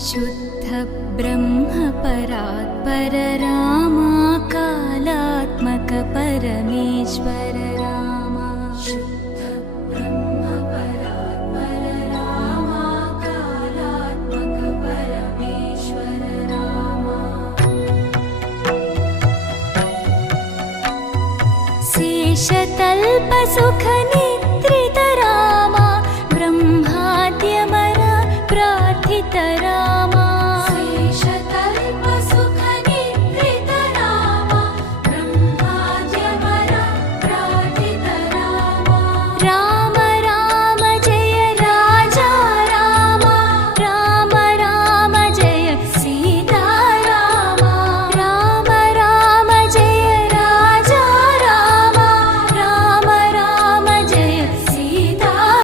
शुद्ध ब्रह्म परात्पर रामा कालात्मक परमेश्वर रामा शुद्ध ब्रह्म परात्पर रामा कालात्मक परमेश्वर रामा शेषतल्प सुख